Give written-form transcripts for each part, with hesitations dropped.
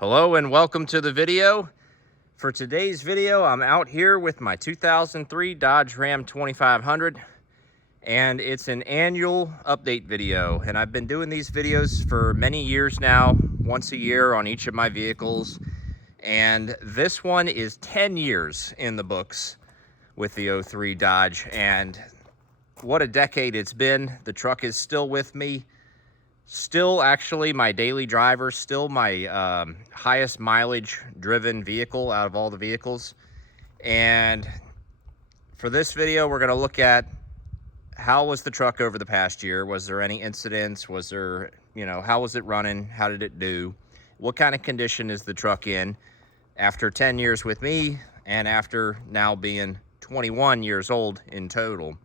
Hello and welcome to the video. For today's video, I'm out here with my 2003 Dodge Ram 2500, and it's an annual update video. And I've been doing these videos for many years now, once a year on each of my vehicles. And this one is 10 years in the books with the 03 Dodge, and what a decade it's been. The truck is still with me. Still actually my daily driver, still my highest mileage driven vehicle out of all the vehicles. And for this video, we're gonna look at how was the truck over the past year? Was there any incidents? Was there, how was it running? How did it do? What kind of condition is the truck in after 10 years with me and after now being 21 years old in total?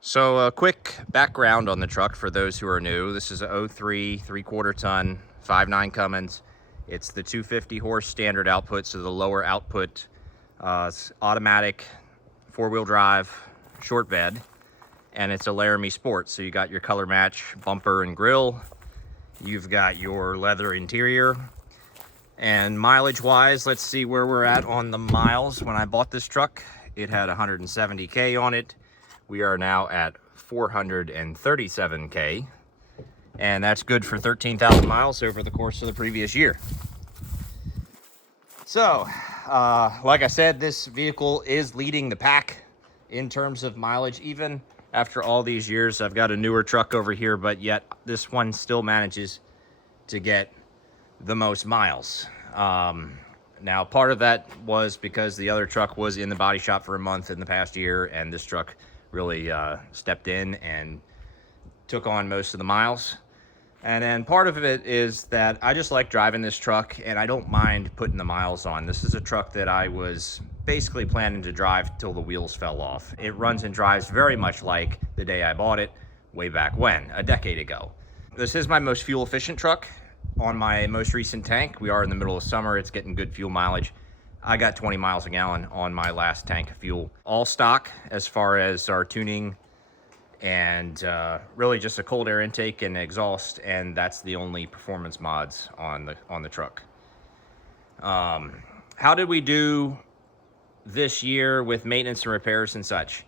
So a quick background on the truck for those who are new. This is a 03 3/4 ton 5.9 Cummins. It's the 250 horse standard output, so the lower output. It's automatic, 4-wheel drive, short bed, and it's a Laramie Sport. So you got your color match bumper and grille. You've got your leather interior. And mileage wise, let's see where we're at on the miles. When I bought this truck, it had 170K on it. We are now at 437K, and that's good for 13,000 miles over the course of the previous year. So, like I said, this vehicle is leading the pack in terms of mileage. Even after all these years, I've got a newer truck over here, but yet this one still manages to get the most miles. Now, part of that was because the other truck was in the body shop for a month in the past year, and this truck really stepped in and took on most of the miles. And then part of it is that I just like driving this truck, and I don't mind putting the miles on. This is a truck that I was basically planning to drive till the wheels fell off. It runs and drives very much like the day I bought it way back when, a decade ago. This is my most fuel efficient truck on my most recent tank. We are in the middle of summer. It's getting good fuel mileage. I got 20 miles a gallon on my last tank of fuel. All stock as far as our tuning and really just a cold air intake and exhaust, and that's the only performance mods on the truck. How did we do this year with maintenance and repairs and such?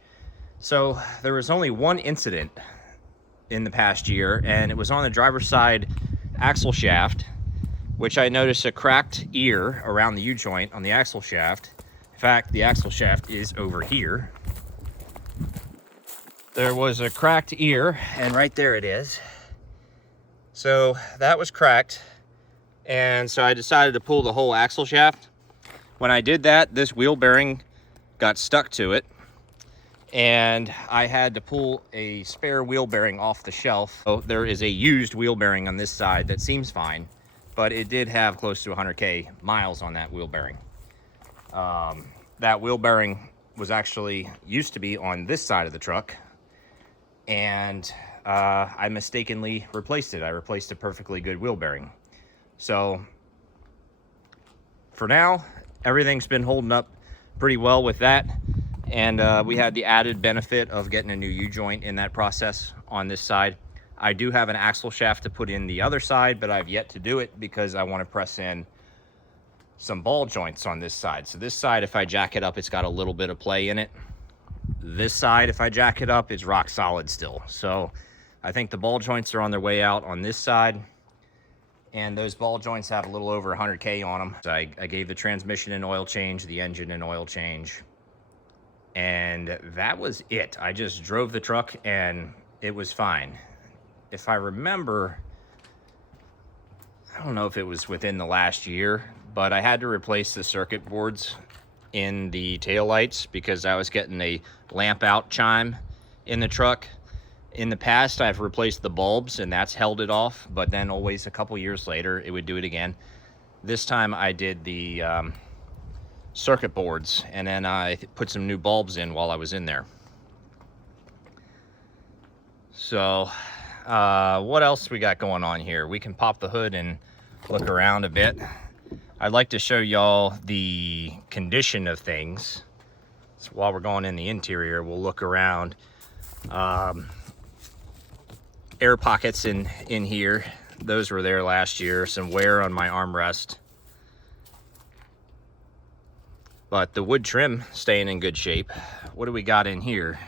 So there was only one incident in the past year, and it was on the driver's side axle shaft, which I noticed a cracked ear around the U-joint on the axle shaft. In fact, the axle shaft is over here. There was a cracked ear, and right there it is. So that was cracked, and so I decided to pull the whole axle shaft. When I did that, this wheel bearing got stuck to it, and I had to pull a spare wheel bearing off the shelf. So there is a used wheel bearing on this side that seems fine, but it did have close to 100K miles on that wheel bearing. That wheel bearing was actually used to be on this side of the truck, and I mistakenly replaced it. I replaced a perfectly good wheel bearing. So for now, everything's been holding up pretty well with that, and we had the added benefit of getting a new U-joint in that process on this side. I do have an axle shaft to put in the other side, but I've yet to do it because I want to press in some ball joints on this side. So this side, if I jack it up, it's got a little bit of play in it. This side, if I jack it up, it's rock solid still. So I think the ball joints are on their way out on this side, and those ball joints have a little over 100K on them. So I gave the transmission an oil change, the engine an oil change, and that was it. I just drove the truck and it was fine. If I remember, I don't know if it was within the last year, but I had to replace the circuit boards in the taillights because I was getting a lamp out chime in the truck. In the past, I've replaced the bulbs, and that's held it off, but then always a couple years later, it would do it again. This time I did the circuit boards, and then I put some new bulbs in while I was in there. So what else we got going on here? We can pop the hood and look around a bit. I'd like to show y'all the condition of things. So while we're going in the interior, we'll look around. Air pockets in here. Those were there last year. Some wear on my armrest. But the wood trim staying in good shape. What do we got in here?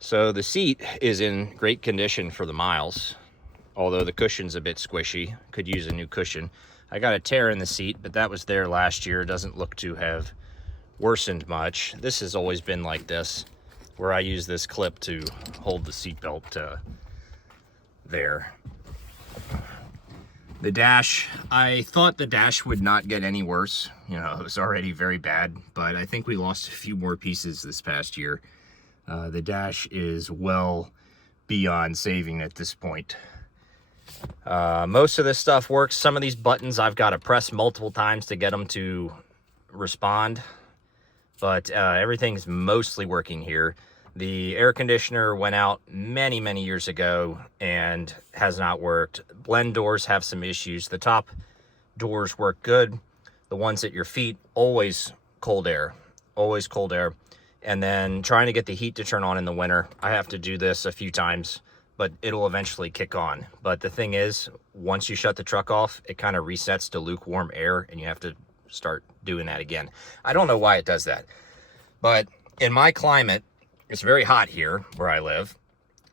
So the seat is in great condition for the miles, although the cushion's a bit squishy. Could use a new cushion. I got a tear in the seat, but that was there last year. Doesn't look to have worsened much. This has always been like this, where I use this clip to hold the seatbelt there. The dash, I thought the dash would not get any worse. You know, it was already very bad, but I think we lost a few more pieces this past year. The dash is well beyond saving at this point. Most of this stuff works. Some of these buttons I've got to press multiple times to get them to respond, but everything's mostly working here. The air conditioner went out many, many years ago and has not worked. Blend doors have some issues. The top doors work good. The ones at your feet, always cold air, always cold air. And then trying to get the heat to turn on in the winter, I have to do this a few times, but it'll eventually kick on. But the thing is, once you shut the truck off, it kind of resets to lukewarm air and you have to start doing that again. I don't know why it does that, but in my climate, it's very hot here where I live,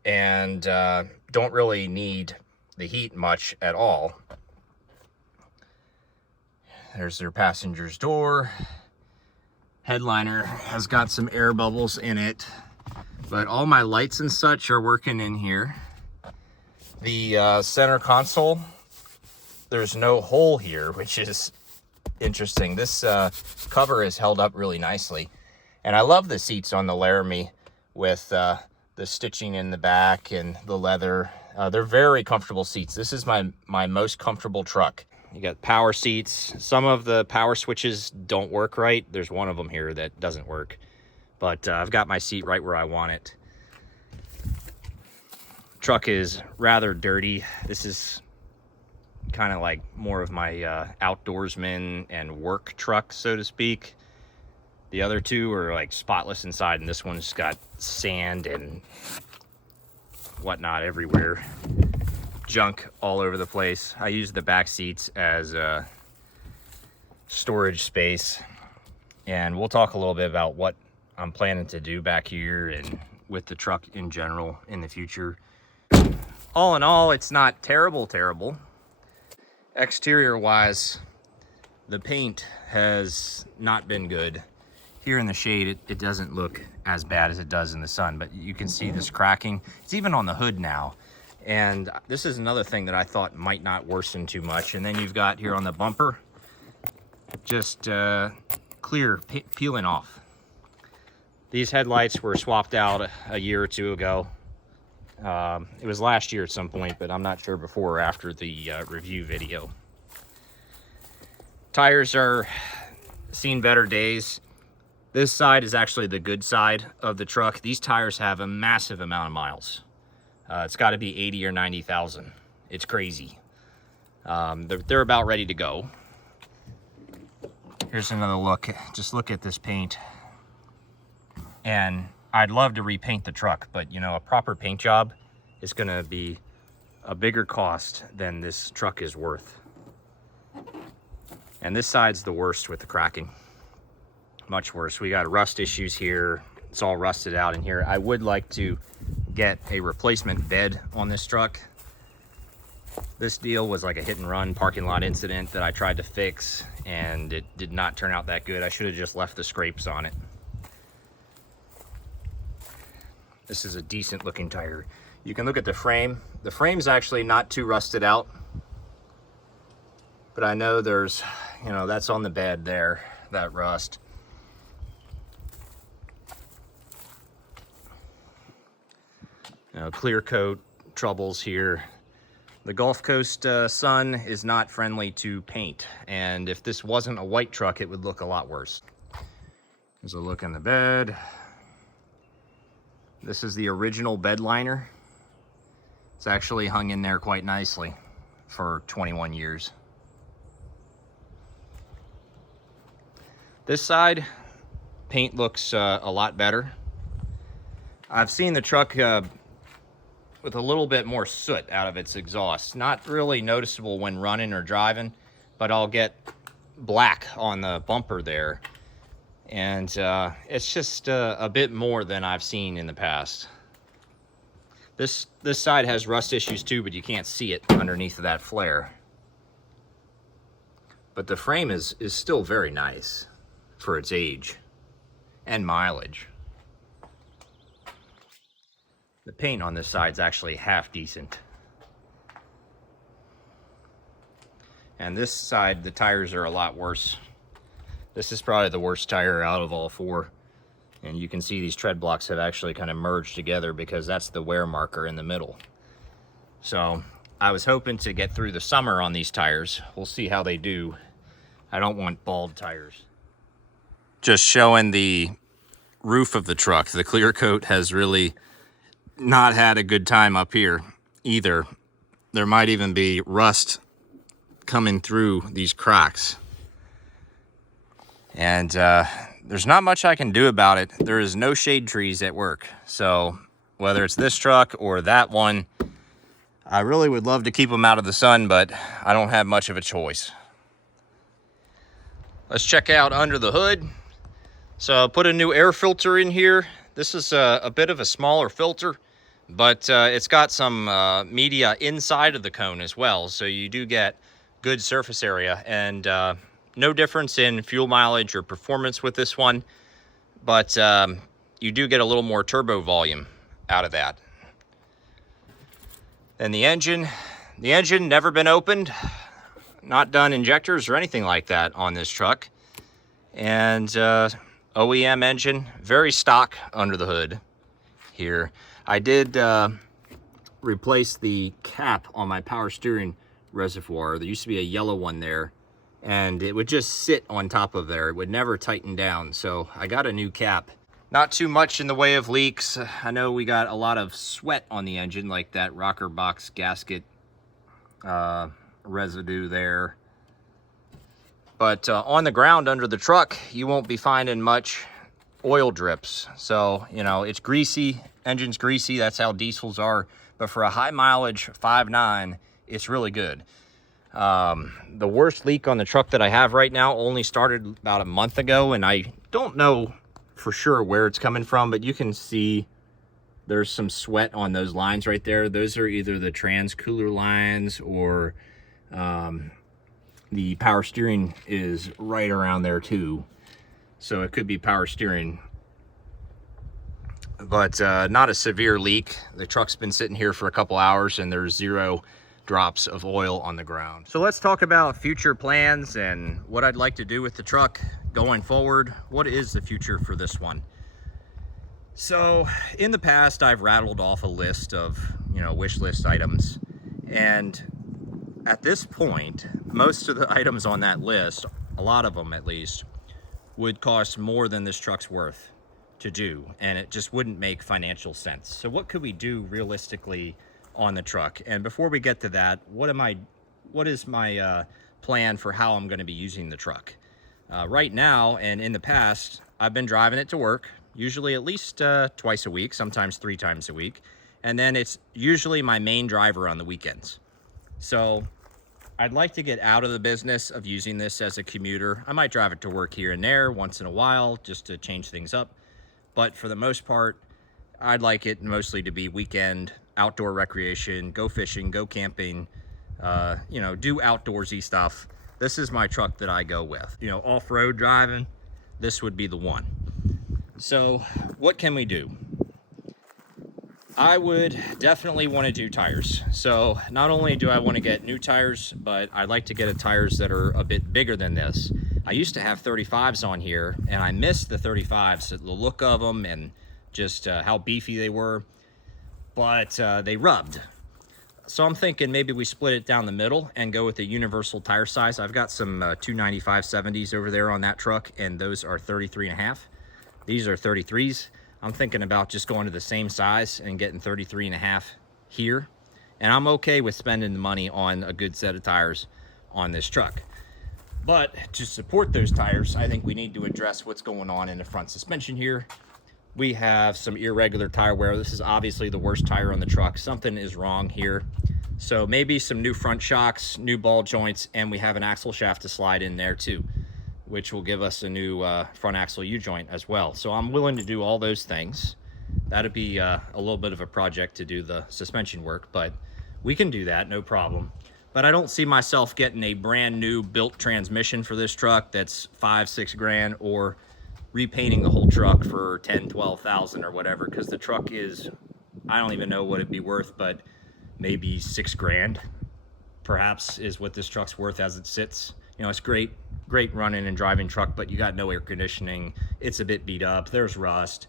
and don't really need the heat much at all. There's their passenger's door. Headliner has got some air bubbles in it, but all my lights and such are working in here. The center console, there's no hole here, which is interesting. This cover is held up really nicely, and I love the seats on the Laramie with the stitching in the back and the leather. They're very comfortable seats. This is my most comfortable truck. You got power seats. Some of the power switches don't work right. There's one of them here that doesn't work, but I've got my seat right where I want it. Truck is rather dirty. This is kind of like more of my outdoorsman and work truck, so to speak. The other two are like spotless inside, and this one's got sand and whatnot everywhere. Junk all over the place. I use the back seats as storage space, and we'll talk a little bit about what I'm planning to do back here and with the truck in general in the future. All in all, it's not terrible. Exterior wise, the paint has not been good. Here in the shade, it doesn't look as bad as it does in the sun, but you can see this cracking. It's even on the hood now. And this is another thing that I thought might not worsen too much. And then you've got here on the bumper, just clear, peeling off. These headlights were swapped out a year or two ago. It was last year at some point, but I'm not sure before or after the review video. Tires are seen better days. This side is actually the good side of the truck. These tires have a massive amount of miles. It's got to be 80 or 90,000. It's crazy. They're about ready to go. Here's another look. Just look at this paint. And I'd love to repaint the truck, but you know, a proper paint job is going to be a bigger cost than this truck is worth. And this side's the worst with the cracking. Much worse. We got rust issues here. It's all rusted out in here. I would like to get a replacement bed on this truck. This deal was like a hit and run parking lot incident that I tried to fix, and it did not turn out that good. I should have just left the scrapes on it. This is a decent looking tire. You can look at the frame. The frame's actually not too rusted out, but I know there's, you know, that's on the bed there, that rust. You know, clear coat troubles here. The Gulf Coast sun is not friendly to paint, and if this wasn't a white truck, it would look a lot worse. There's a look in the bed. This is the original bed liner. It's actually hung in there quite nicely for 21 years. This side, paint looks a lot better. I've seen the truck with a little bit more soot out of its exhaust. Not really noticeable when running or driving, but I'll get black on the bumper there. And it's just a bit more than I've seen in the past. This side has rust issues too, but you can't see it underneath of that flare. But the frame is still very nice for its age and mileage. The paint on this side is actually half decent. And this side, the tires are a lot worse. This is probably the worst tire out of all four. And you can see these tread blocks have actually kind of merged together because that's the wear marker in the middle. So I was hoping to get through the summer on these tires. We'll see how they do. I don't want bald tires. Just showing the roof of the truck. The clear coat has really not had a good time up here either. There might even be rust coming through these cracks. And there's not much I can do about it. There is no shade trees at work. So whether it's this truck or that one, I really would love to keep them out of the sun, but I don't have much of a choice. Let's check out under the hood. So I put a new air filter in here. This is a bit of a smaller filter, but it's got some media inside of the cone as well. So you do get good surface area, and no difference in fuel mileage or performance with this one, but you do get a little more turbo volume out of that. Then the engine never been opened, not done injectors or anything like that on this truck. And OEM engine, very stock under the hood here. I did replace the cap on my power steering reservoir. There used to be a yellow one there, and it would just sit on top of there. It would never tighten down, so I got a new cap. Not too much in the way of leaks. I know we got a lot of sweat on the engine, like that rocker box gasket residue there. But on the ground under the truck, you won't be finding much oil drips. So, you know, it's greasy, engine's greasy, that's how diesels are. But for a high mileage 5.9, it's really good. The worst leak on the truck that I have right now only started about a month ago, and I don't know for sure where it's coming from, but you can see there's some sweat on those lines right there. Those are either the trans cooler lines, or the power steering is right around there too. So it could be power steering, but not a severe leak. The truck's been sitting here for a couple hours and there's 0 drops of oil on the ground. So let's talk about future plans and what I'd like to do with the truck going forward. What is the future for this one? So in the past, I've rattled off a list of, you know, wish list items, and at this point, most of the items on that list, a lot of them at least, would cost more than this truck's worth to do, and it just wouldn't make financial sense. So what could we do realistically on the truck? And before we get to that, what is my plan for how I'm going to be using the truck? Right now, and in the past, I've been driving it to work, usually at least twice a week, sometimes 3 times a week. And then it's usually my main driver on the weekends. So I'd like to get out of the business of using this as a commuter. I might drive it to work here and there once in a while just to change things up. But for the most part, I'd like it mostly to be weekend, outdoor recreation, go fishing, go camping, you know, do outdoorsy stuff. This is my truck that I go with. You know, off-road driving, this would be the one. So what can we do? I would definitely want to do tires. So not only do I want to get new tires, but I'd like to get tires that are a bit bigger than this. I used to have 35s on here, and I missed the 35s, the look of them and just how beefy they were, but they rubbed. So I'm thinking maybe we split it down the middle and go with the universal tire size. I've got some 295 70s over there on that truck, and those are 33.5. These are 33s. I'm thinking about just going to the same size and getting 33.5 here. And I'm okay with spending the money on a good set of tires on this truck. But to support those tires, I think we need to address what's going on in the front suspension here. we have some irregular tire wear. This is obviously the worst tire on the truck. Something is wrong here. So maybe some new front shocks, new ball joints, and we have an axle shaft to slide in there too, which will give us a new front axle U-joint as well. So I'm willing to do all those things. That'd be a little bit of a project to do the suspension work, but we can do that, no problem. But I don't see myself getting a brand new built transmission for this truck that's 5-6 grand, or repainting the whole truck for 10-12,000 or whatever, because the truck is, I don't even know what it'd be worth, but maybe 6 grand perhaps is what this truck's worth as it sits. You know, it's great running and driving truck, but you got no air conditioning. It's a bit beat up, there's rust,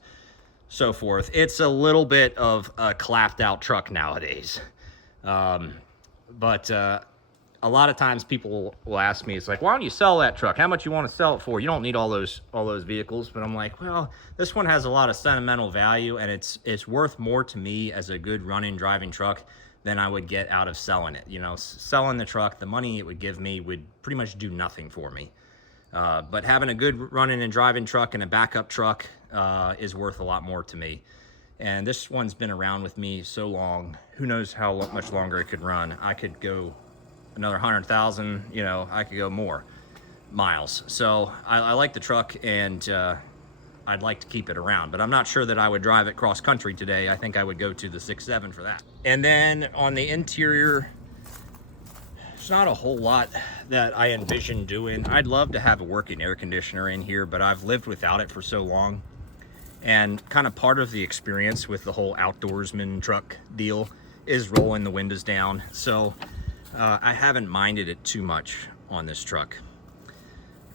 so forth. It's a little bit of a clapped out truck nowadays. But a lot of times people will ask me, it's like, why don't you sell that truck? How much you want to sell it for? You don't need all those vehicles. But I'm like, well, this one has a lot of sentimental value, and it's worth more to me as a good running, driving truck than I would get out of selling it. You know, selling the truck, the money it would give me would pretty much do nothing for me. But having a good running and driving truck and a backup truck is worth a lot more to me. And this one's been around with me so long, who knows how much longer it could run. I could go another 100,000, you know, I could go more miles. So I like the truck, and I'd like to keep it around, but I'm not sure that I would drive it cross country today. I think I would go to the 6.7 for that. And then on the interior, there's not a whole lot that I envision doing. I'd love to have a working air conditioner in here, but I've lived without it for so long. And kind of part of the experience with the whole outdoorsman truck deal is rolling the windows down. So I haven't minded it too much on this truck.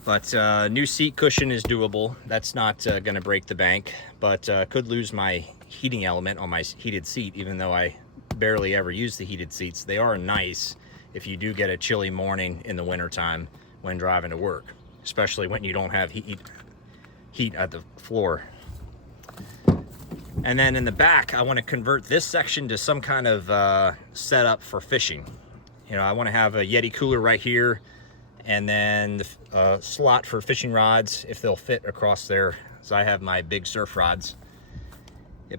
But new seat cushion is doable. That's not gonna break the bank, but could lose my heating element on my heated seat, even though I barely ever use the heated seats. They are nice if you do get a chilly morning in the wintertime when driving to work, especially when you don't have heat at the floor. And then in the back, I want to convert this section to some kind of setup for fishing. You know, I want to have a Yeti cooler right here, and then the slot for fishing rods, if they'll fit across there. So I have my big surf rods,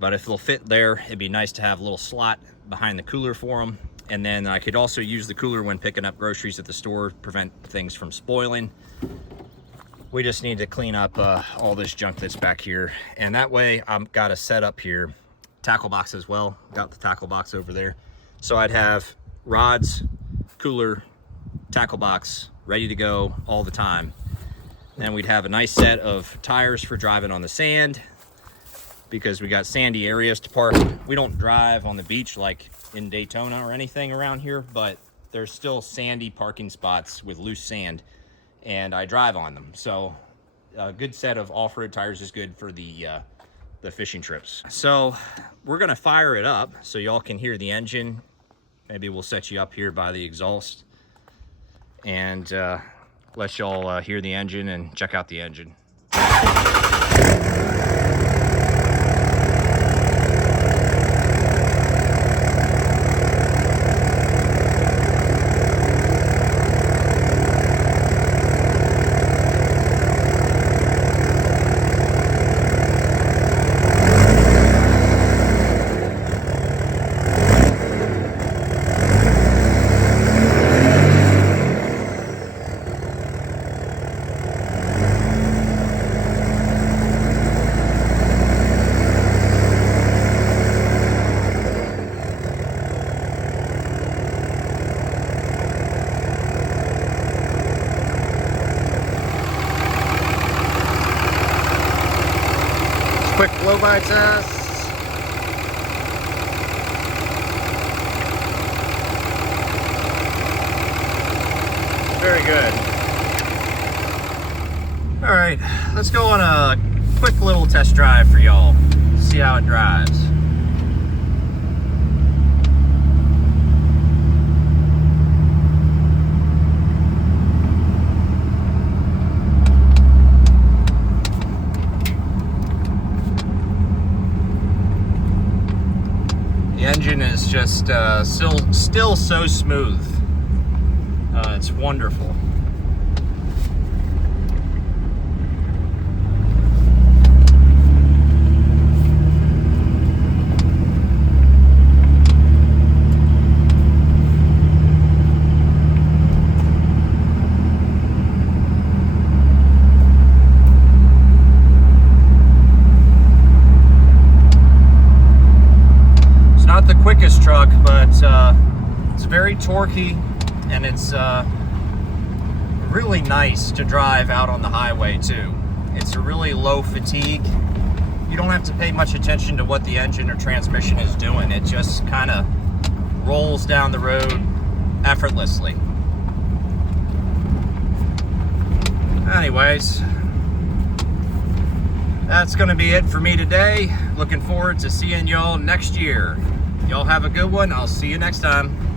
but if they'll fit there, it'd be nice to have a little slot behind the cooler for them. And then I could also use the cooler when picking up groceries at the store, prevent things from spoiling. We just need to clean up all this junk that's back here. And that way I've got a setup here, tackle box as well. Got the tackle box over there. So I'd have rods, cooler, tackle box, ready to go all the time. Then we'd have a nice set of tires for driving on the sand, because we got sandy areas to park. We don't drive on the beach like in Daytona or anything around here, but there's still sandy parking spots with loose sand, and I drive on them. So a good set of off-road tires is good for the fishing trips. So we're gonna fire it up so y'all can hear the engine. Maybe we'll set you up here by the exhaust and let y'all hear the engine and check out the engine. Quick blow-by test. Very good. All right, let's go on a quick little test drive for y'all. See how it drives. Engine is just still so smooth. It's wonderful. quickest truck, but it's very torquey, and it's really nice to drive out on the highway too. It's a really low fatigue. You don't have to pay much attention to what the engine or transmission is doing. It just kind of rolls down the road effortlessly. Anyways, that's going to be it for me today. Looking forward to seeing y'all next year. Y'all have a good one. I'll see you next time.